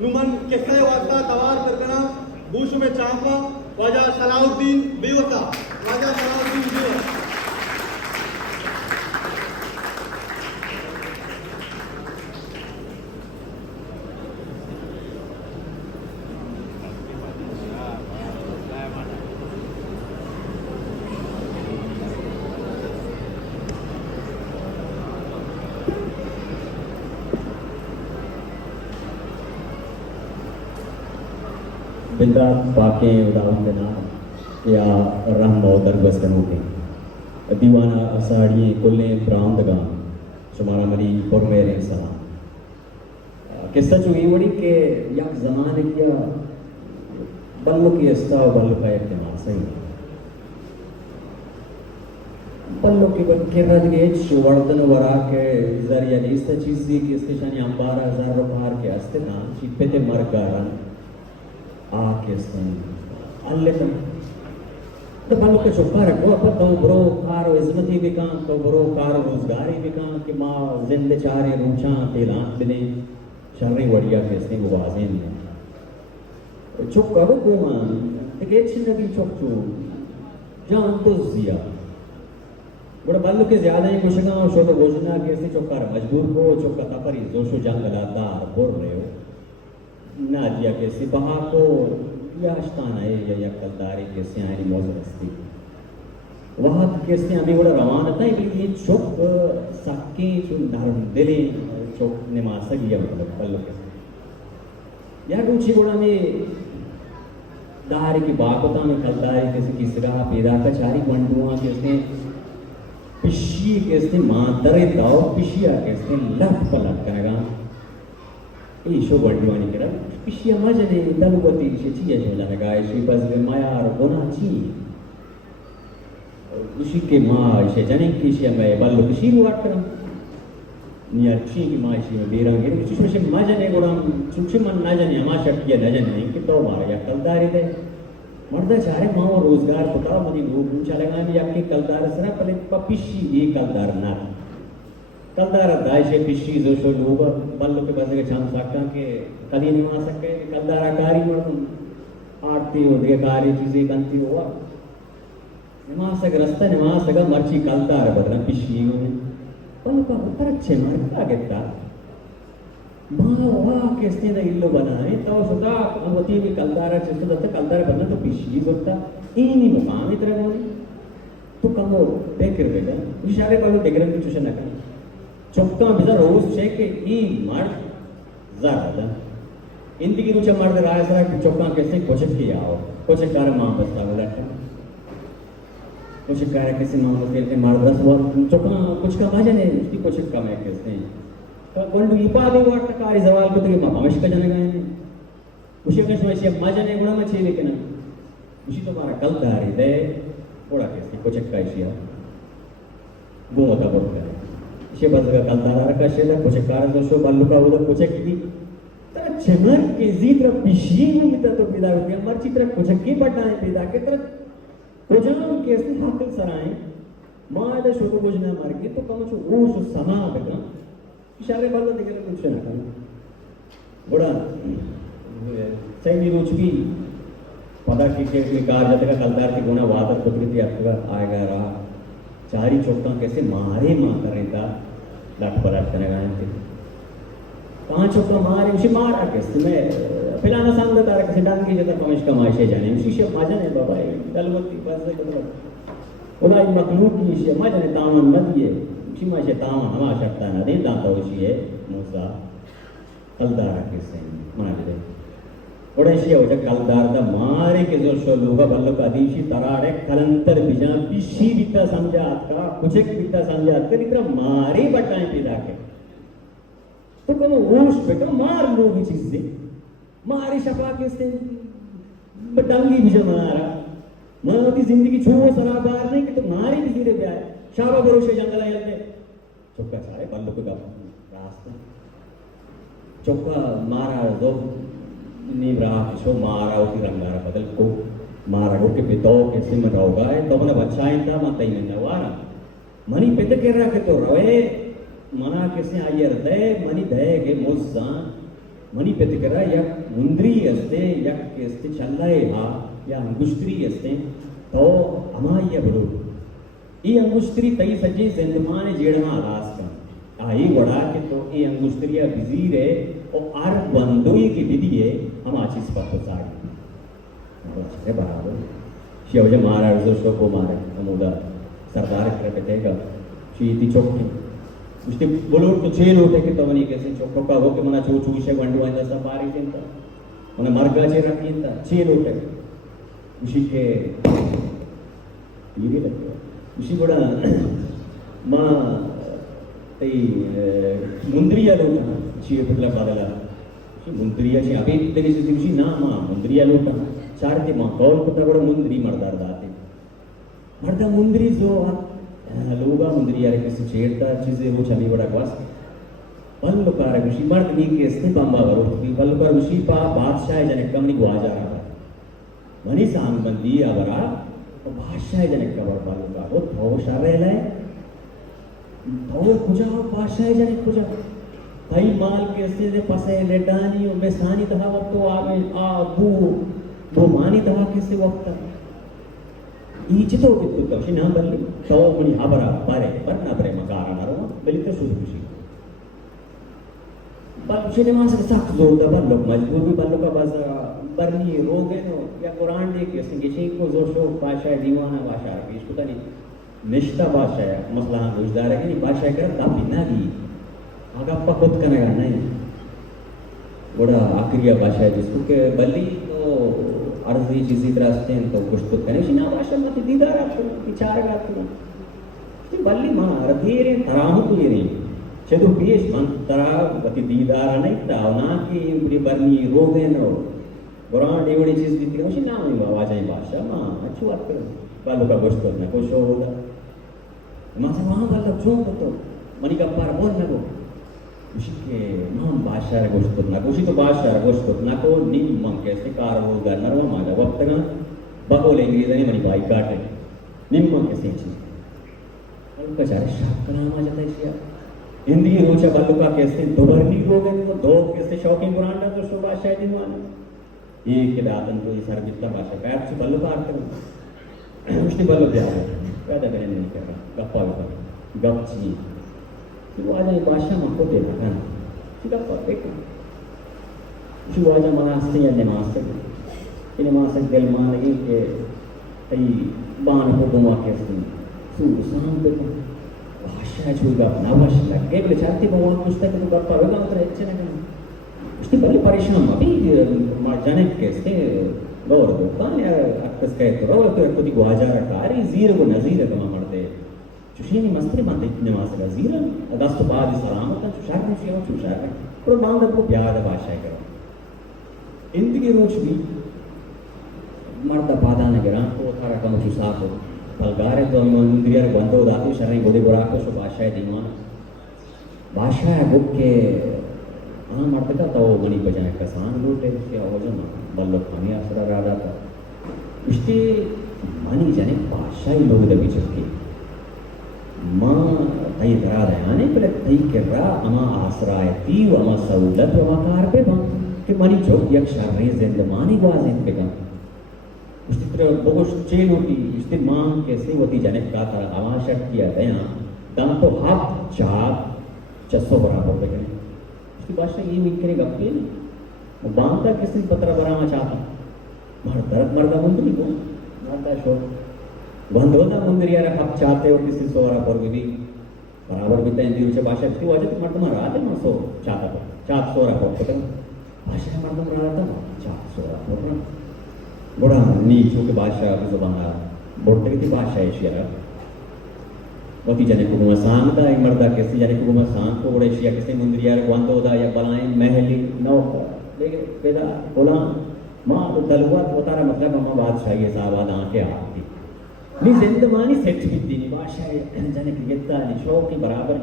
नुमन किस्से वास्ता तवार करकना बूशु में चांपा वाजा सलाउद्दीन बेवता वाजा सलाउद्दीन बेवता बिंदा पाके उदाहरण देना या रहम और बस कनूटे दीवाना असाड़ी कुल्ले प्रांतगा शुमारा मरी पुरमेरे सलाम किस्सा जो ये बड़ी के या ज़माने क्या बल्लो की अस्ता और बल्लो का इस्तेमाल सही बल्लो की बल्कि के शुवर्तन वरा के जरिया इस चीज़ की इसके शानी अंबारा ज़ार रुपहार के अस्ते ना चिपते मरगारन अल्लेकम तो बल्लो के चुप्पा रखो अपन तो बरो कार इज्जती बिकां तो बरो कार रोजगारी बिकां कि माँ जिंदे चारे रूचा तेलांत बिने शर्री वड़िया के इसने वो वाज़ें नहीं चुप करो कोई मान एक छिन्न की चुप चुप जान तो जिया बड़ा बल्लो के ज़्यादा ही कुछ ना शो तो वजना के इसने चुप कर मजबूर को चुप का तापरी जोशो जंग लाता बोल रहे हो नाजिया के सिपहा को याश्ताना है या कलदारी के सियानी मौजूदस्ती वहाँ के से हमें बड़ा रवाना था ये चुप सके जो नरम दिले चुप निमासा किया मतलब बल्लो के यार कुछ बड़ा में दारी की बाकोता में कलदारी के से किसरा पैदा का चारी बंडुआ के से पिशी के से मातरे दाव पिशिया के से लट पलट करेगा ईशो बंडुआनी करा पिशिया मजने दलुबती से चीज़ जो लगा इसी बस में माया और गुना ची इसी के माँ इसे जने किसी में बल्लो किसी वाट करा नियर ची की माँ इसी में बेरंगे किसी से मजने गुना चुच्चे मन ना जने हमारा शक्तियाँ न जने कि तो मारा या कलदारी दे मर्दा चाहे माँ और रोजगार पता मुझे लोग पूछा लगा कि आपके कलदार सरा पहले पपिशी ये कलदार ना कलदार दाइशे पिशी जो शो लोग बल्लो के बस के चांद सकता के कभी नहीं आ सकते कलदार कारी मर्द आरती हो दे कारी चीजें बनती हुआ निवास का रास्ता निवास का मर्ची कलदार बदला पिशी में बल्लो का ऊपर अच्छे मर्द का कितना माँ वाह कैसे ना इल्लो बनाए तो सुधा अवती में कलदार चीज़ तो कलदार बनना तो पिशी होता इन्हीं मुकाम इतना बोले तो कम हो देख रहे बेटा इशारे पर देख रहे कुछ ना करें चुप्पा बिजा रोज चेक के ई मार ज़्यादा इंदी की नुचा मार दे रहा है सर चुप्पा कैसे कुछ किया हो कुछ कार माँ बस्ता वाला है कुछ कार कैसे माँ बस्ते के मार दस वो चुप्पा कुछ का मजा नहीं उसकी कुछ कम है कैसे तो कौन भी इपा भी वाट का इस सवाल को तो ये माँ मश का जाने गए हैं उसी के समय से मजा नहीं गुना में चाहिए लेकिन उसी तो हमारा कल दारी दे थोड़ा कैसे कुछ का इशिया वो होता बहुत है इसे बस का कलदार का शेला कुछ कारण दोस्तों बल्लू का वो कुछ की तरह चमर के जीत्र पिशी में मिता तो पिदा के मर चित्र कुछ की पटाए पिदा के तरह कुछ ना कैसे हाकल सराए माँ इधर शोको कुछ ना मार के तो कम चो वो सो समा बेटा इशारे बल्लो दिखे कुछ ना करना बड़ा सही रोज भी पता कि कार जाते का कलदार की गुना वादत प्रकृति आपका आएगा रहा चारी चौका कैसे मारे माँ करें था लट पलट करेगा इनके पांच चौका मारे उसी मारा कैसे मैं पिलाना सांग तारा कैसे डांगी जता कमिश का माशे जाने उसी से मजा नहीं बाबा दलवती पास से मतलब उलाई मखलूक की से मजा नहीं तामन मत ये उसी माशे तामन हमारा शकता ना दे दांता उसी है मूसा कलदार कैसे मान ले ओडेशी होता कलदार दा मारे के जो शो लोगा बल्लो का दीशी तरारे कलंतर बिजा पिशी बिता समझा का कुछ एक बिता समझा के इतना मारे बटाएं पिदा के तो कम होश बेटा मार लो भी चीज से मारे शफा के से बटांगी बिजा मारा मारी जिंदगी छो सराबार नहीं कि तो मारी भी धीरे जाए शाबा भरोसे जंगल आए थे चौका सारे बल्लो को रास्ता चौका मारा दो नीव रहा किशो मारा उसी रंगारा बदल को मारा को के पितो के सिम रोगा है तो मैंने बच्चाएं था मत ही नहीं वारा मनी पित के रहा के तो रवे मना कैसे आये रहे मनी दे के मुझसा मनी प्रतिकरा या मुंद्री असते या असते चल्लाय हा या अंगुष्त्री असते तो अमाय बरो ई अंगुष्त्री तई सजे जिंदमान जेड़मा आलास का आई वड़ा के तो ई अंगुष्त्रिया बिजीर है और आर बंदोई की विधिये हम आचीज पर साड़ी अच्छे बराबर शिवजे महाराज जो शो को मारे अमुदा सरदार करेगा शीती चौकी उसके बोलो तो छह लोटे के तो मनी कैसे चौको का वो के मना चो चूशे वंडू आंदा सफारी चिंता मना मार्गला चे रखी था छह लोटे उसी के ये भी लगता उसी बड़ा माँ तई मुंद्रिया लोटा छह पिटला बादला मुंद्रिया छे अभी तेरी से उसी ना माँ मुंद्रिया लोटा चार के माँ कौन पता बड़ा मुंद्री मर्दार दाते मर्दा मुंद्री जो लोगा मुंद्री यार किसी छेड़ता चीजें वो चली बड़ा क्वास बल्लो कार गुशी मर्द नी के स्थे बम्बा वरो की बल्लो कार गुशी पा बादशाह जने कम नी ग्वाजा रहा मनी सांग बंदी आवरा और बादशाह जने कवर बल्लो कार वो थो शावेला है थो कुजा बादशाह जने कुजा भाई माल के स्थे दे पसे लेडानी और बेसानी तहा वक्त तो आगे आ वो मानी तहा किसे वक्त ಈ ಚಿತ್ರ ಬಿತ್ತು ಶಿನಾಬಲ್ಲಿ ತವಮಣಿ ಅವರ ಬಾರೆ ಬರ್ನ ಪ್ರೇಮ ಕಾರಣರು ಬಲಿತ ಸುಖಿ बल सिनेमा से सख्त जोर दबा लोग मजबूर भी बल्लो का बस बरनी रोगे नो या कुरान देख के सिंह किसी को जोर शो बादशाह दीवाना बादशाह की इसको नहीं निष्ठा बादशाह मसला रोजदार है कि नहीं बादशाह कर काफी ना दी आगा पकुत करेगा नहीं बड़ा आखिरी बादशाह जिसको के बल्ली तो अर्जी चीज़ी रास्ते हैं तो कुछ तो करें शिना बादशाह मत दीदार आपको विचार आपको तो बल्ली माँ रधीरे तराहु तो ये नहीं चलो पेश मंत्रा गति दीदार नहीं तावना की पूरी बरनी रोगे नो कुरान एवढी चीज दी थी उसी नाम ही आवाज आई बादशाह माँ अच्छी बात करो बालों का गोश्त करना कोई शो होगा माँ से वहाँ वाला क्यों तो मनी का पार बोल ना को उसी के माँ बादशाह गोश्त करना उसी तो बादशाह गोश्त करना को नीम मंग कैसे कार होगा नरवा माजा वक्त का बकोले इंग्लिश नहीं मनी भाई काटे नीम मंग कैसे चीज और कचारे शाप नाम आ जाता है इसका हिंदी रोचा बल्लुका कैसे दोबरनी रोगे वो दो कैसे शौकीन कुरान तो शोभा शायद माने एक के दातन तो ये सारे जितना भाषा का अच्छी बल्लुका आते हैं उसने बल्लु दिया पैदा करने नहीं कर रहा गप्पा ऊपर गप ची तो आज ये भाषा में को दे रहा है ठीक है परफेक्ट जो आज मनास्ते या नमाज़ इन नमाज़ दिल मान लगी कि कई बान को दुआ कैसे सूर शाम पे भाषा छूगा नावश्यक केवल चाहते भगवान पुस्तक तो गप्पा होगा उतर अच्छे नहीं उसकी बड़ी परेशान अभी जाने कैसे गौर दो कौन यार अक्कस कहे तो रो तो खुद को आजारा कारी जीर को नजीर कमा मरते चुशीनी मस्ती माते इतने मास का जीर दस्त बाद सलामत चुशार में सेवा चुशार और बांध को प्यार भाषा करो इंतकी रोच भी मर्द पादा नगरा को थारा कम चुसा को पलगारे तो इंद्रियर बंदो दातु शरण गोदे गोराको सो भाषा दीवान भाषा बुक के हाँ मर्द का तो मनी बजाय कसान लूटे के आवाज़ में बल्लो खानी आसरा राजा था इसके मानी जाने भाषा ही लोग दबी चुके माँ तई दरा दयाने पर तई कर रहा अमा आसरा है तीव अमा सऊलत वकार पे बम कि मनी चौक यक्षार रहे जिंदमानी वाजिन पे गम उसी तरह बहुत चेन होती इससे मांग कैसे होती जाने का तरह आवश्यक किया गया दम तो हाथ चाप 600 बराबर पे करें उसकी भाषा ये मिल करेगा अपने वो बांधता किसी पत्र बरामा चाहता मर्दा मुंदरी को मर्दा शो बंधोदा मुंदरी यार आप चाहते हो किसी सोरा पर भी बराबर भी तय दिल से भाषा की वजह तो मर्द मरा दे मसो चाहता पर चाप सोरा पर भाषा मर्द मरा था चाप सोरा पर बड़ा नीचों के बादशाह की ज़ुबान बोलते की बादशाह एशिया वती जने को मसान दा एक मर्दा कैसे जने को मसान को बड़े एशिया कैसे मुंदरिया वांदो दा या बलाएं महली नौ लेकिन पेदा बोला माँ तो दलवा उतारा मतलब माँ बादशाह ये साहब आंखें आती नी जिंदमानी सेट भी थी नी बादशाह जने की गिद्दा नी शौक के बराबर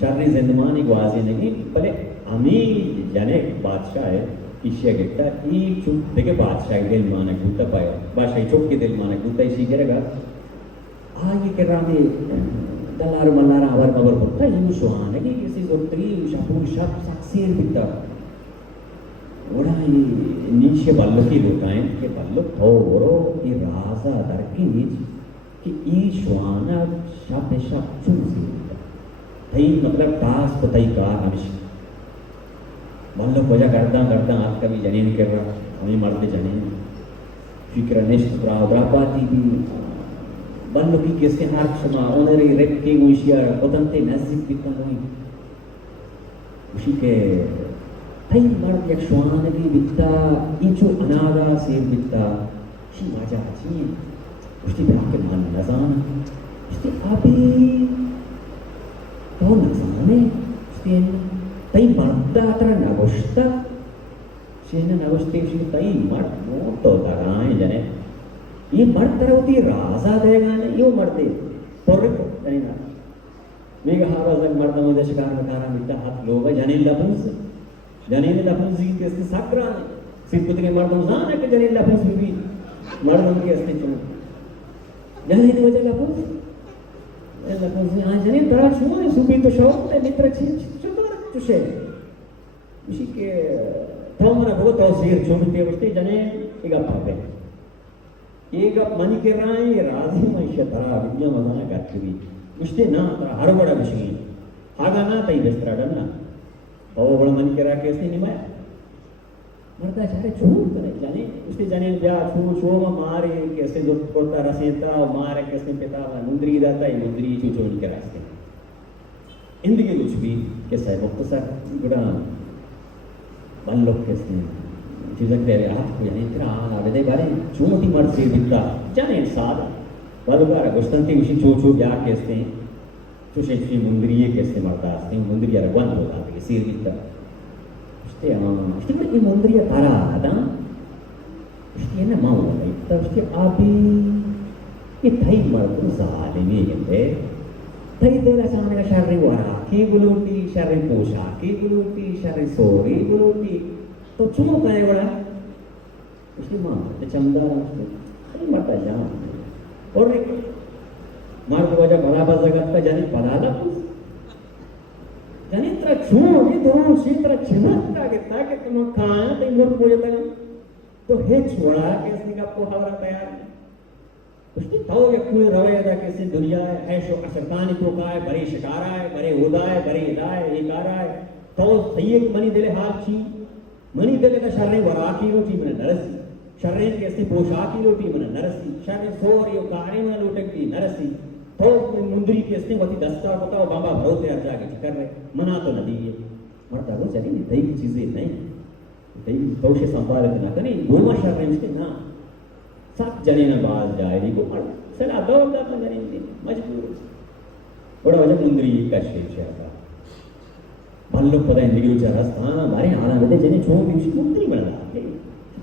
शर्री जिंदमानी वाज़े नहीं भले अमीर जने बादशाह है इशिया गिट्टा ई चुप देखे बादशाह दिल माने गुत्ता पाया बादशाह चुप के दिल माने गुत्ता इसी करेगा आगे के रामे दलार मल्लारा आवर खबर होता है यूं सुहाने कि किसी जोत्री शापूर शब सक्सेर बिता orang ini nische balloki lukain ke ballok thoro I rasa darki कि ईश्वाना शब्द शब्द चुनसी तई मतलब तास पतई का हमेशा मान लो वजह करता करता आप कभी जनीन कर रहा हमें मरते जनीन फिक्र निष्ठ प्रावधापाती भी मान लो कि किसके हाथ क्षमा ओनरी रेप के मुशिया बदलते नज़दीक बिता हुई उसी के तई मर्द यक्षवान की बिता इंचु अनागा से बिता शी माजा ची उसकी बात मान नज़ान उसके अभी तो नज़ाने उसके तई मर्दा तरह नगोश्ता शेने नगोश्ते उसके तई मर्द मोटो तराए जने ये मर्द तरह होती राजा देगा ने यो मर्दे पोरे को तनी ना मेगा हारा जग मर्द मुझे शिकार में खाना मिलता हाथ लोगा जने लपुंस जी के साकरा सिर्फ कुछ के मर्द मुझाने के जने लपुंस भी मर्द उनके अस्ते चुन जने ने वजह लपुंस जने तरह छुआ सुबह तो शौक ते मित्र चुशे उसी के तोमरा बहुत औसीर चुनते वस्ते जने एगा पापे एगा मनी के राय राजी महिषा तरह विद्या मदाना गात्री उस्ते ना तरह हर बड़ा विषय आगा ना तई बेस्त्राडन ना ओ बड़ा मनी के राय कैसे निमाया मरता चाहे छूट करे जाने उसके जाने ब्या छू मारे कैसे जो कोता रसेता मारे कैसे पिता मुंदरी दाता ही मुंदरी चूचोड़ के रास्ते इंदिके कुछ भी कैसा है मुख्तसर गुड़ा बन लोग कैसे चीज़ें पहले आप को यानी तेरा आगे दे बारे चूमती मर्द से बिता जाने सादा बालूगारा गुस्तंती उसी चूचो ब्या कैसे चूचे चूची मुंदरी कैसे मरता है मुंदरी रगवान होता है सिर बिता उसके ये मुंदरी तारा आता उसके ना माँ वाला इतना उसके अभी ये थाई मर्द ज़ाले में ये थाई तेरा सामने का शर्री वाला की गुलोटी शर्री पोशा की गुलोटी शर्री सोरी गुलोटी तो चुनो करे वाला उसकी माँ तो चंदा उसके मरता जाम और एक मर्द वजह बराबर जगत का जाने पलाला जाने इतना छूट ये दोनों क्षेत्र चिमटता के ताकि तुम खाना तो मुर्ग बोले तक तो हे छोड़ा के इसने का पोहारा तैयार उसकी तो ये कोई रवे दा कैसे दुनिया है शो असरतानी तो का है बड़े शिकारा है बड़े उदा है बड़े इदा है एकारा है तो सही एक मनी दिले हाल छी मनी दिले का शर्रे वराकी रोटी में नरसी शर्रे कैसे पोशाकी रोटी में नरसी शर्रे सोर यो कारे में लुटकती नरसी तो मुंदरी के इसने वही दस्ता बताओ बाबा भरोसे अर्जा के कर रहे मना तो नहीं है मरता वो चली नहीं दही की चीजें नहीं दही तोशे संभाले ना करें गोमा शर्रे इसके ना सब जने ना बाज जाए नहीं को मर सला दो का तो नहीं मजबूर बड़ा वजह मुंदरी का शेष है का बल्लो पता है निकल जा रास्ता हमारे आना बेटे जने छोड़ दी उसी मुंदरी बना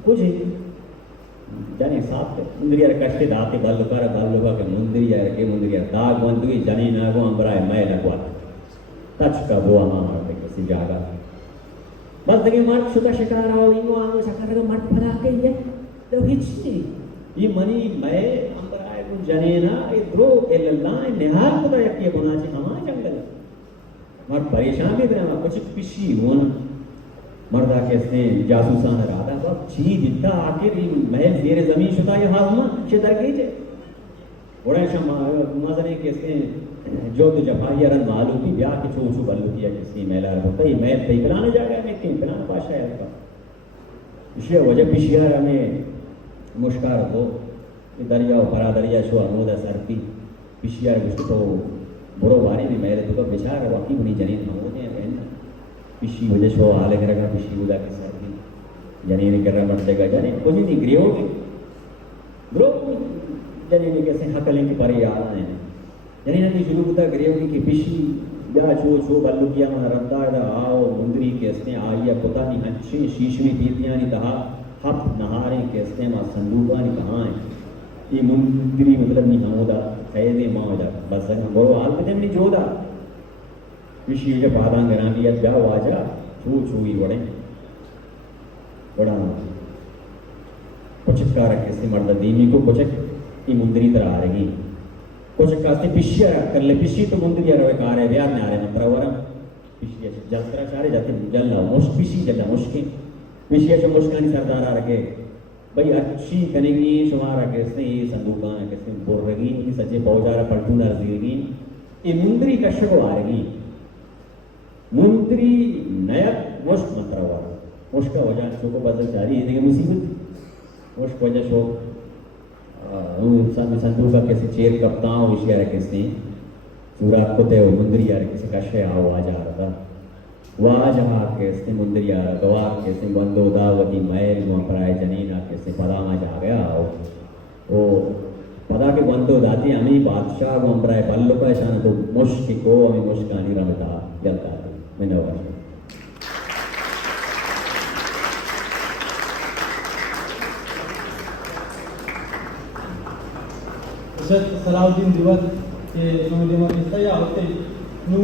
कुछ जाने साथ मुंदरिया कष्टे दाते बालुकार बालुका के मुंदरिया दाग बंदुई जानी नागो अंबराय मैं लगवा तच का बुआ मार पे किसी जागा बस देखे मर्द शुदा शिकार आओ इनो आनो शिकार का मर्द फला के ये तो हिचनी ये मनी मैं अंबराय को जाने ना ये द्रो एल्लाह निहाल पता है कि बना ची हमारा जंगल मर्द परेशान भी बना कुछ पिशी होना मर्दा कैसे जासूसान राधा बाप छी बिता आखिर महल जेर जमीन शुदा ये हाजमा शेदर के जे बड़ा शमा मजने कैसे जो तो जफाई रन मालूम भी ब्याह के छो छो बल्लू किया किसी मेला होता ही महल पे बनाने जाएगा मैं क्यों बनाना बादशाह है का इसे वजह पिशियार हमें मुश्कार हो दरिया परा दरिया शो अमोदा सरती पिशियार उसको तो बुरो वारी में मेरे तो बेचारा वाकी बनी जनी होने हैं पिशी वजह शो आले करेगा पिशी उदा के साथ भी जनी ने कर रहा मत देगा जनी कुछ नहीं ग्रियो ग्रो जनी ने कैसे हकलें की परे आ रहे हैं जनी ने भी शुरू होता ग्रियो की पिशी या छो छो बल्लू किया मन रंदा आओ मुंदरी कैसे आया पता नहीं हंची शीशवी पीतियां नहीं कहा हप नहारे कैसे मां संदूका नहीं कहां है ये मुंदरी मतलब नहीं होदा कैदे मां हो जाता बस वो हाल पे नहीं जोदा विषय जब आदान करा दिया जाओ आजा छू छुई बड़े बड़ा कुछ कार कैसे मर्द दीमी को कुछ ये मुंदरी तरह आ रही कुछ कास्ते पिशिया कर ले पिशी तो मुंदरी रवे कार है ब्याह में आ रहे मंत्रवरम पिशी जलतरा चारे जाते जल मुश पिशी जल मुश्किल विशेष मुश्कानी सरदार आ रखे भाई अच्छी करेंगी शुमारा कैसे ये संदूका कैसे बोर्रगी कि सच्चे पौजारा पलटू नजदीकी ये मुंद्री कश्यप आ रही मुंद्री नया मुश्क मंत्र हुआ मुश्क का वजह शो को बदल जारी है मुसीबत मुश्क वजह शो संदूका कैसे चेयर करता हूँ विषय कैसे सूरा कुते मुंद्री यार कैसे कश्य आवाज आ रहा था वाजहा कैसे मुंदरिया गवा कैसे बंदो दावती मैल मोपराय जनीना कैसे पदामा जा गया वो पदा के बंदो दाती अमी बादशाह मोपराय बल्लो का शान तो मुश्किको अमी मुश्कानी रमता जलता मैंने वाला सलाउद्दीन दिवस के जो दिवस या होते नु